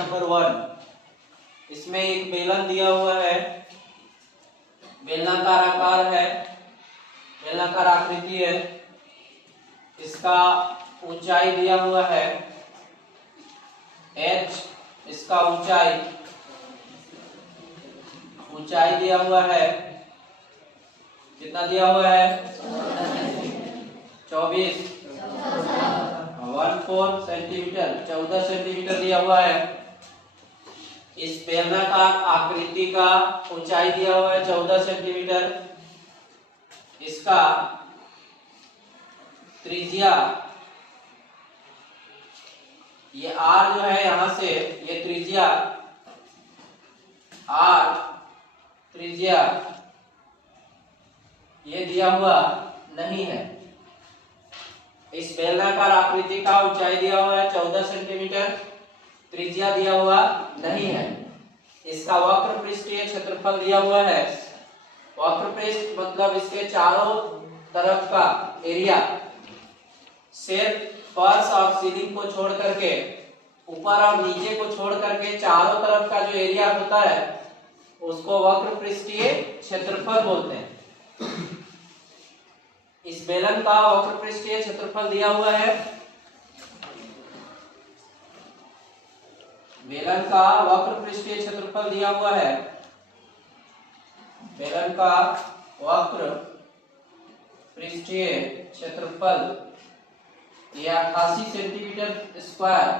Number 1। इसमें एक बेलन दिया हुआ है, बेलनाकार आकार है, बेलनाकार आकृति है। इसका ऊंचाई दिया हुआ है h, इसका ऊंचाई दिया हुआ है, कितना दिया हुआ है 24 14 सेंटीमीटर, 14 सेंटीमीटर दिया हुआ है। इस बेलनाकार आकृति का ऊंचाई दिया हुआ है 14 सेंटीमीटर। इसका त्रिज्या, ये r जो है यहां से ये त्रिज्या r, त्रिज्या ये दिया हुआ नहीं है। इस बेलनाकार आकृति का ऊंचाई दिया हुआ है 14 सेंटीमीटर, त्रिज्या दिया हुआ नहीं है। इसका वक्र पृष्ठीय क्षेत्रफल दिया हुआ है। वक्र पृष्ठ मतलब इसके चारों तरफ का एरिया, सिर्फ फर्श और सीलिंग को छोड़ करके, ऊपर और नीचे को छोड़ करके चारों तरफ का जो एरिया होता है उसको वक्र पृष्ठीय क्षेत्रफल बोलते हैं। इस बेलन का वक्र पृष्ठीय क्षेत्रफल दिया हुआ है, बेलन का वक्र पृष्ठीय क्षेत्रफल दिया हुआ है। बेलन का वक्र पृष्ठीय क्षेत्रफल ये 88 सेंटीमीटर स्क्वायर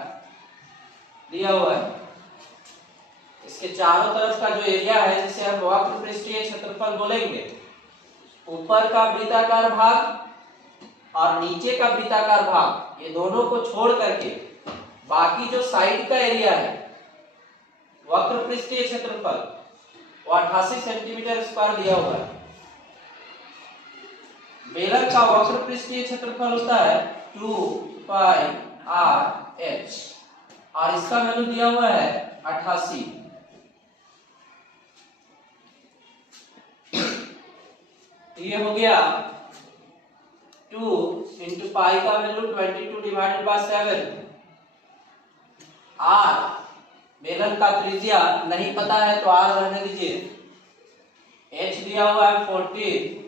दिया हुआ है। इसके चारों तरफ का जो एरिया है जिसे हम वक्र पृष्ठीय क्षेत्रफल बोलेंगे, ऊपर का वृत्ताकार भाग और नीचे का वृत्ताकार भाग, ये दोनों को छोड़ करके बाकी जो साइड का एरिया है वक्र पृष्ठीय क्षेत्रफल वो 88 सेंटीमीटर स्क्वायर दिया हुआ है। बेलन का वक्र पृष्ठीय क्षेत्रफल होता है 2 पाई r h और इसका वैल्यू दिया हुआ है 88। ये हो गया 2 इंटू पाई का वैल्यू 22 डिवाइडेड बाय 7। r बेलन का त्रिज्या नहीं पता है तो r रहने दीजिए। h दिया हुआ है 40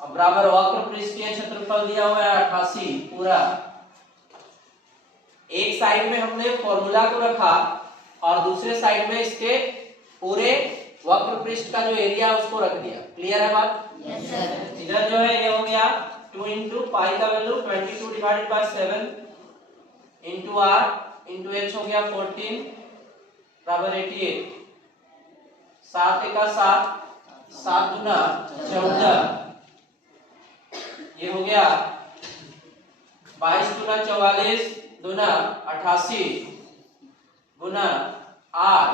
और बराबर वक्र पृष्ठीय क्षेत्रफल दिया हुआ है 88 पूरा। एक साइड में हमने फॉर्मूला को रखा और दूसरे साइड में इसके पूरे वक्र पृष्ठ का जो एरिया है उसको रख दिया। क्लियर है बात? Yes sir. इधर जो है ये हो गया 2 इंटू पाई का value 22 divided by 7 into r into h हो गया 14 बराबर 88। 7 एका 7, 7 गुना 14, ये हो गया 22 गुना 44 गुना 88 गुना r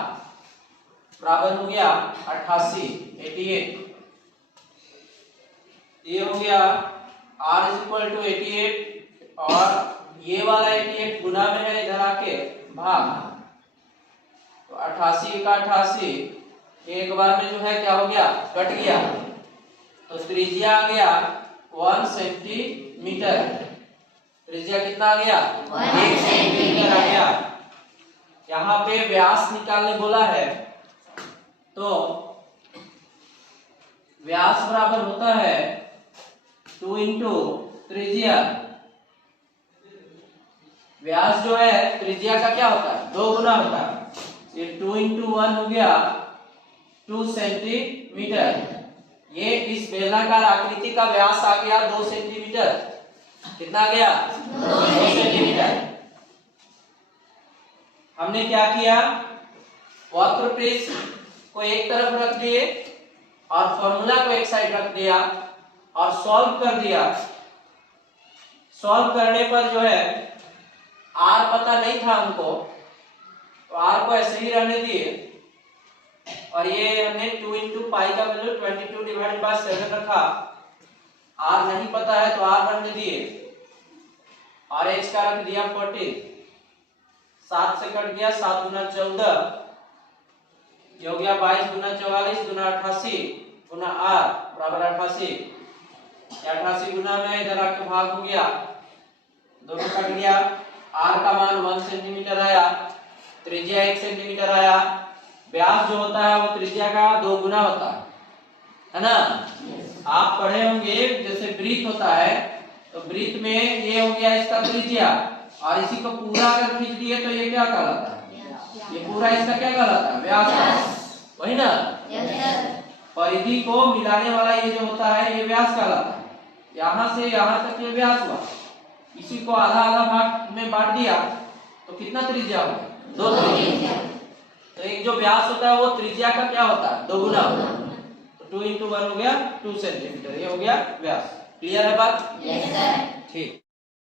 बराबर हो गया 88 88। ये हो गया r इज इक्वल टू 88 और ये वाला 88 गुना में है इधर आके भाग, तो 88 का 88 एक बार में जो है क्या हो गया कट गया, तो त्रिज्या आ गया 1 सेंटीमीटर। त्रिज्या कितना आ गया 1 सेंटीमीटर आ गया। यहाँ पे व्यास निकालने बोला है तो व्यास बराबर होता है 2 इंटू त्रिज्या। व्यास जो है त्रिज्या का क्या होता है 2 गुना होता है। ये 2 इंटू 1 हो गया 2 सेंटीमीटर। ये इस बेलनाकार आकृति का व्यास आ गया 2 सेंटीमीटर। कितना आ गया 2 सेंटीमीटर। हमने क्या किया, वक्र पृष्ठ को एक तरफ रख दिए और फॉर्मूला को एक साइड रख दिया और सॉल्व कर दिया। सॉल्व करने पर जो है r पता नहीं था हमको, तो r को ऐसे ही रहने दिए और ये हमने 2 इंटू पाई का वैल्यू 22 डिवाइडेड बाय 7 रखा। r नहीं पता है तो r रहने दिए और h का रख दिया 40। 7 से कट गया, 7 गुना 14 ये हो गया 22 गुना 44 गुना 88 गुना r बराबर 88। 88 गुना में इधर आके भाग हो गया, दोनों कट गया। r का मान 1 सेंटीमीटर आया। त्रिज्या 1 सेंटीमीटर आया। व्यास जो होता है वो त्रिज्या का 2 गुना होता है ना? आप पढ़े होंगे जैसे वृत्त होता है तो वृत्त में ये हो गया इसका त्रिज्या, और इसी को पूरा अगर खींच दिए तो ये क्या कहलाता है? ये पूरा इसका क्या कहलाता है? व्यास। वही ना? परिधि को मिलाने वाला ये जो होता है ये व्यास कहलाता है। यहाँ से यहाँ तक ये व्यास हुआ, इसी को आधा आधा भाग में बांट दिया तो कितना त्रिज्या होगा? 2 त्रिज्या। तो एक जो व्यास होता है वो त्रिज्या का क्या होता है? 2 गुना होता है। तो 2 × 1 हो गया 2 सेंटीमीटर, ये हो गया व्यास। क्लियर है बात? Yes sir. ठीक।